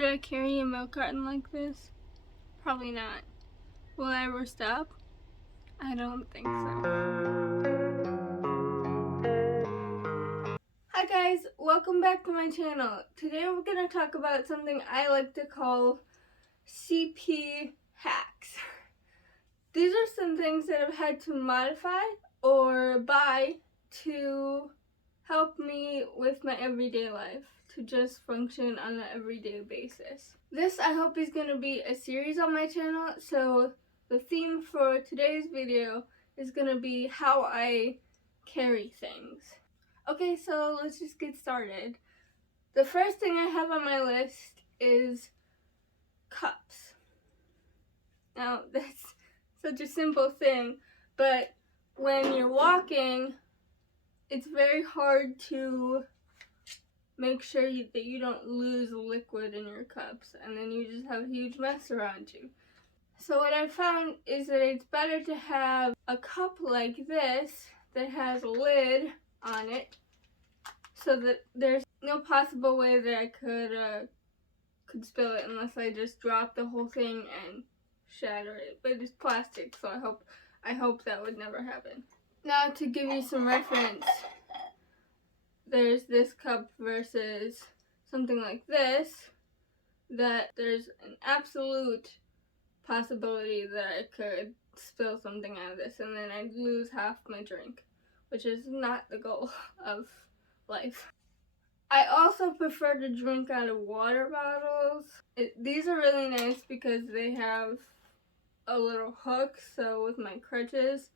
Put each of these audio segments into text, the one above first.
Should I carry a milk carton like this? Probably not. Will I ever stop? I don't think so. Hi guys, welcome back to my channel. Today we're going to talk about something I like to call CP hacks. These are some things that I've had to modify or buy to help me with my everyday life, to just function on an everyday basis. This, I hope, is going to be a series on my channel, so the theme for today's video is going to be how I carry things. Okay, so let's just get started. The first thing I have on my list is cups. Now, that's such a simple thing, but when you're walking, it's very hard to make sure that you don't lose liquid in your cups, and then you just have a huge mess around you. So what I found is that it's better to have a cup like this that has a lid on it, so that there's no possible way that I could spill it unless I just drop the whole thing and shatter it. But it's plastic, so I hope that would never happen. Now, to give you some reference, there's this cup versus something like this, that there's an absolute possibility that I could spill something out of this and then I'd lose half my drink, which is not the goal of life. I also prefer to drink out of water bottles. These are really nice because they have a little hook, so with my crutches,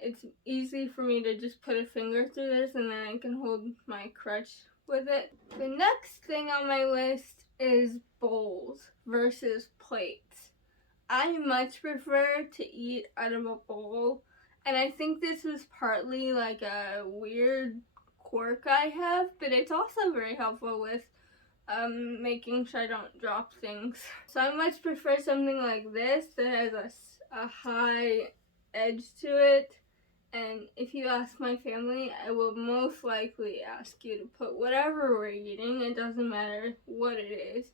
it's easy for me to just put a finger through this and then I can hold my crutch with it. The next thing on my list is bowls versus plates. I much prefer to eat out of a bowl, and I think this is partly like a weird quirk I have, but it's also very helpful with making sure I don't drop things. So I much prefer something like this that has a high edge to it, and if you ask my family, I will most likely ask you to put whatever we're eating, it doesn't matter what it is,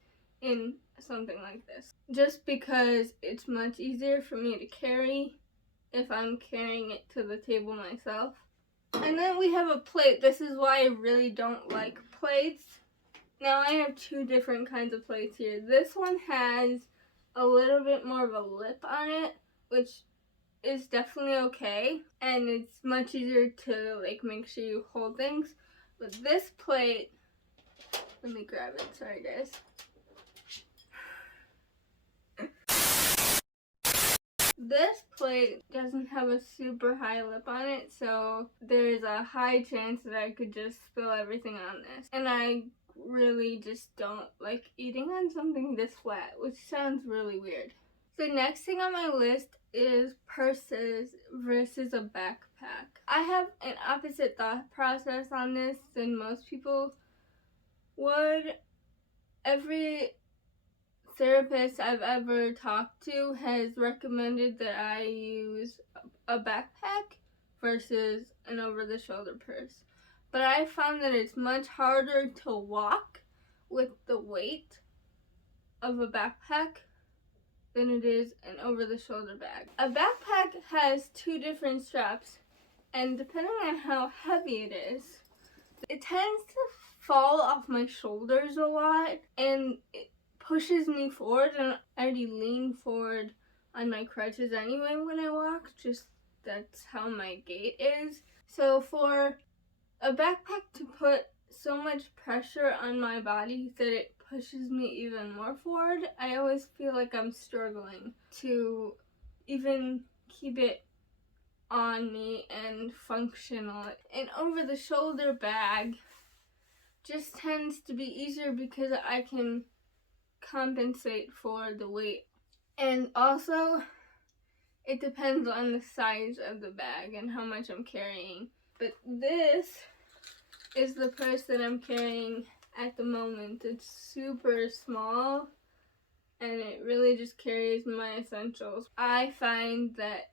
in something like this, just because it's much easier for me to carry if I'm carrying it to the table myself. And then we have a plate. This is why I really don't like plates. Now I have two different kinds of plates here. This one has a little bit more of a lip on it, which is definitely okay, and it's much easier to make sure you hold things. But this plate, let me grab it, sorry guys. This plate doesn't have a super high lip on it, so there's a high chance that I could just spill everything on this. And I really just don't like eating on something this flat, which sounds really weird. The next thing on my list is purses versus a backpack. I have an opposite thought process on this than most people would. Every therapist I've ever talked to has recommended that I use a backpack versus an over-the-shoulder purse. But I found that it's much harder to walk with the weight of a backpack than it is an over-the-shoulder bag. A backpack has two different straps, and depending on how heavy it is, it tends to fall off my shoulders a lot, and it pushes me forward, and I already lean forward on my crutches anyway when I walk, just that's how my gait is. So for a backpack to put so much pressure on my body that it pushes me even more forward, I always feel like I'm struggling to even keep it on me and functional. An over-the-shoulder bag just tends to be easier because I can compensate for the weight. And also, it depends on the size of the bag and how much I'm carrying. But this is the purse that I'm carrying at the moment. It's super small and it really just carries my essentials. I find that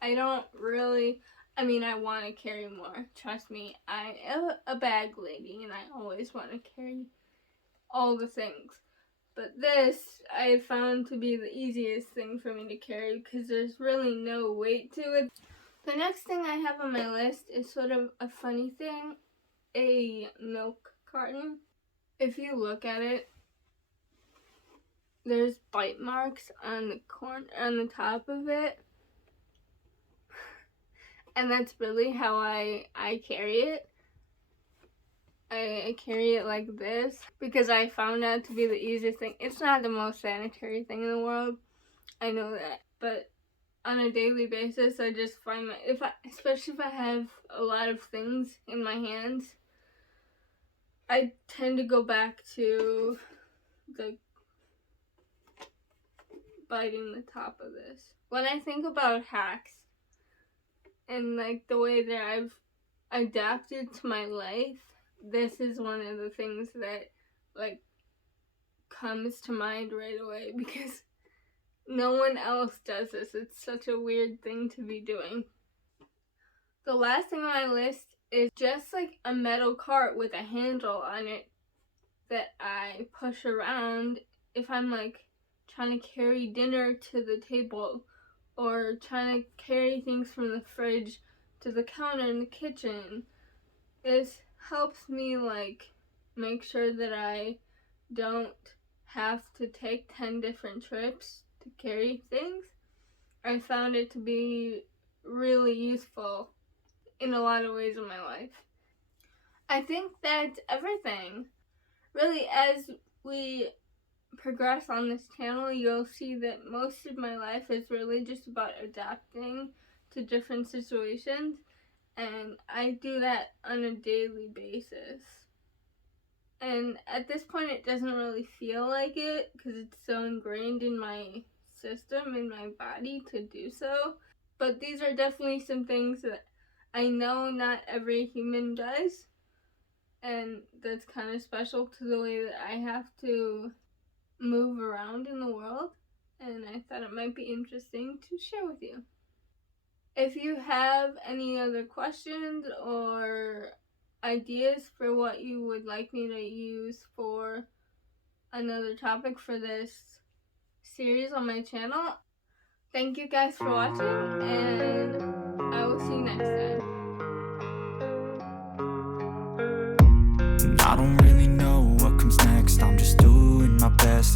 I don't really, I want to carry more. Trust me, I am a bag lady and I always want to carry all the things. But this I found to be the easiest thing for me to carry because there's really no weight to it. The next thing I have on my list is sort of a funny thing, a milk carton. If you look at it, there's bite marks on the top of it. And that's really how I carry it. I carry it like this because I found that to be the easiest thing. It's not the most sanitary thing in the world, I know that, but on a daily basis, I just find especially if I have a lot of things in my hands, I tend to go back to the biting the top of this. When I think about hacks and like the way that I've adapted to my life, this is one of the things that like comes to mind right away because no one else does this. It's such a weird thing to be doing. The last thing on my list is just like a metal cart with a handle on it that I push around if I'm like trying to carry dinner to the table or trying to carry things from the fridge to the counter in the kitchen. This helps me like make sure that I don't have to take 10 different trips to carry things. I found it to be really useful in a lot of ways in my life. I think that's everything. Really, as we progress on this channel, you'll see that most of my life is really just about adapting to different situations, and I do that on a daily basis. And at this point, it doesn't really feel like it because it's so ingrained in my system, in my body to do so. But these are definitely some things that I know not every human does, and that's kind of special to the way that I have to move around in the world, and I thought it might be interesting to share with you. If you have any other questions or ideas for what you would like me to use for another topic for this series on my channel, thank you guys for watching, and I will see you next time. I don't really